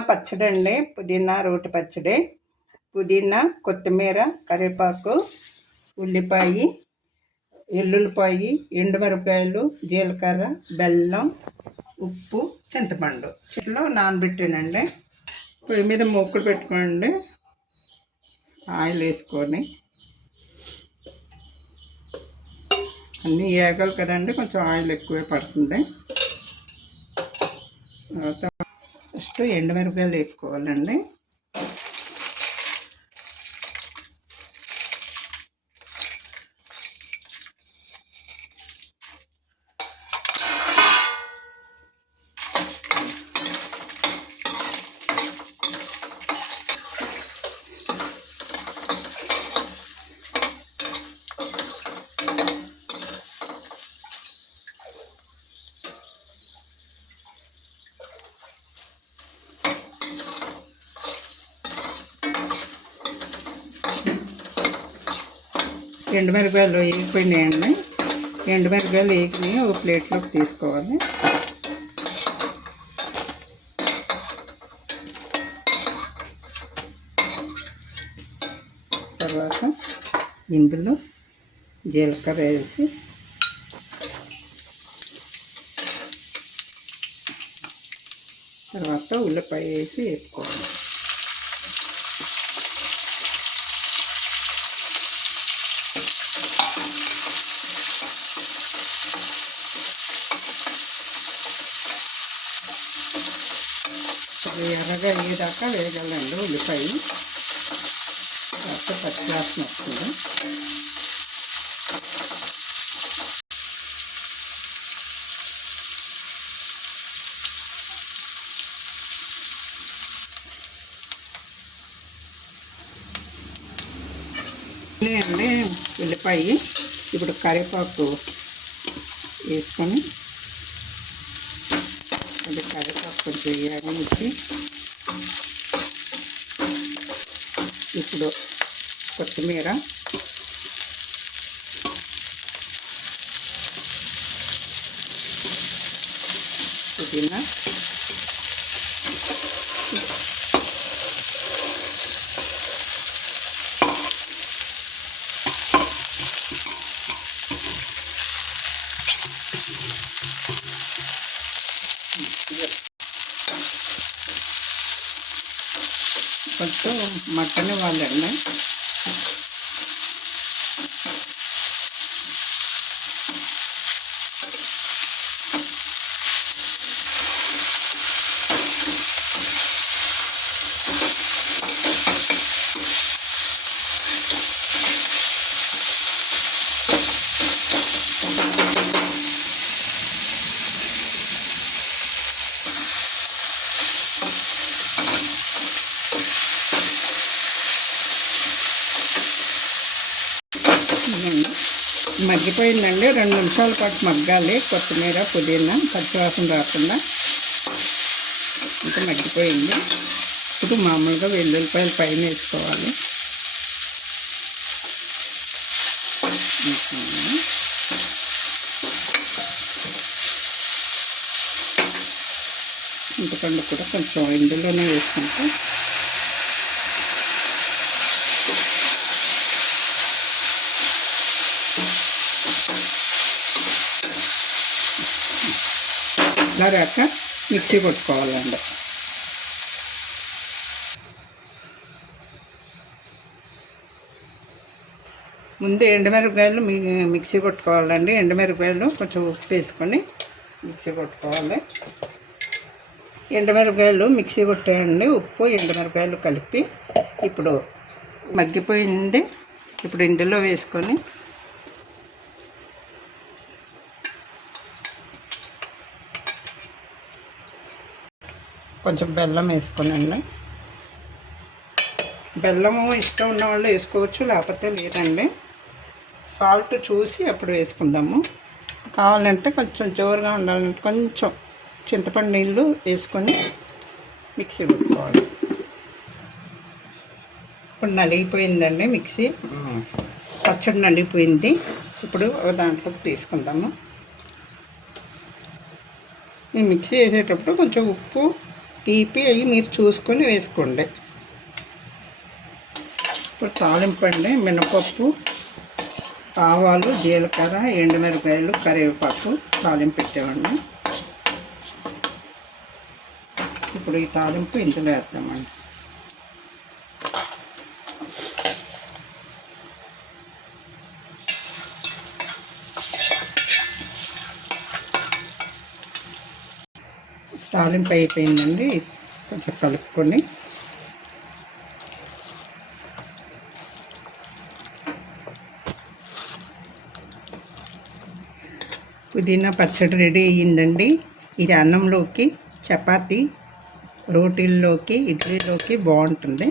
పచ్చడి అండి. పుదీనా రోటి పచ్చడి. పుదీనా కొత్తిమీర కరివేపాకు ఉల్లిపాయ ఎల్లుల్లిపాయ ఎండుమిరపకాయలు జీలకర్ర బెల్లం ఉప్పు చింతపండు. ఇట్లా నానబెట్టానండి. పొయ్యి మీద మూకులు పెట్టుకోండి. ఆయిల్ వేసుకొని. అన్నీ ఏగాలి కదండి కొంచెం ఆయిల్ ఎక్కువే పడుతుంది. తర్వాత ఫస్ట్ ఎండుమిరపకాయలు వేసుకోవాలండి ఎండుమిరపకాయలు వేగిపోయినాయండి ఎండుమిరపకాయలు వేగినాయి ఒక ప్లేట్లోకి తీసుకోవాలి. తర్వాత ఇందులో జీలకర్ర వేసి తర్వాత ఉల్లిపాయ వేసి వేసుకోవాలి అది ఎర్రగా అయ్యేదాకా వేగాలండి ఉల్లిపాయ. తర్వాత పచ్చివాసన వస్తుంది. అండి ఉల్లిపాయ. ఇప్పుడు కరివేపాకు వేసుకొని అది కరివేపాకు కొంచెం వేయడానికి ఇప్పుడు కొత్తిమీర. పుదీనా. కొంచెం మటన్ వాళ్ళండి మగ్గిపోయిందండి రెండు నిమిషాల పాటు మగ్గాలి కొత్తిమీర పుదీనా పచ్చివాసన రాకుండా ఇంకా మగ్గిపోయింది ఇప్పుడు మామూలుగా వెల్లుల్లిపాయలు పైన వేసుకోవాలి వేసుకున్నాను. కూడా కొంచెం ఇందులోనే వేసుకుంటే ఇలా మిక్సీ కొట్టుకోవాలండి ముందు ఎండుమిరపకాయలు మి మిక్సీ కొట్టుకోవాలండి ఎండుమిరపకాయలు కొంచెం ఉప్పు వేసుకొని మిక్సీ కొట్టుకోవాలి ఎండుమిరపకాయలు మిక్సీ కొట్టేయండి ఉప్పు ఎండుమిరపకాయలు కలిపి ఇప్పుడు మగ్గిపోయింది. ఇప్పుడు ఇందులో వేసుకొని కొంచెం బెల్లం వేసుకునండి బెల్లము ఇష్టం ఉన్న వాళ్ళు వేసుకోవచ్చు లేకపోతే లేదండి. సాల్ట్ చూసి అప్పుడు వేసుకుందాము. కావాలంటే కొంచెం జోరుగా ఉండాలంటే కొంచెం చింతపండు నీళ్ళు వేసుకొని మిక్సీ పెట్టుకోవాలి. ఇప్పుడు నలిగిపోయిందండి మిక్సీ. పచ్చడి నలిగిపోయింది. ఇప్పుడు ఒక దాంట్లోకి తీసుకుందాము. ఈ మిక్సీ వేసేటప్పుడు కొంచెం ఉప్పు తీపి అవి మీరు చూసుకొని వేసుకోండి. ఇప్పుడు తాలింపు అండి మినపప్పు ఆవాలు జీలకర్ర ఎండుమిరపకాయలు కరివేపాకు తాలింపు పెట్టామండి ఇప్పుడు ఈ తాలింపు ఇందులో వేద్దామండి. తాలింపు అయిపోయిందండి కొంచెం కలుపుకొని. పుదీనా పచ్చడి రెడీ అయ్యిందండి. ఇది అన్నంలోకి చపాతీ రోటీల్లోకి ఇడ్లీలోకి బాగుంటుంది.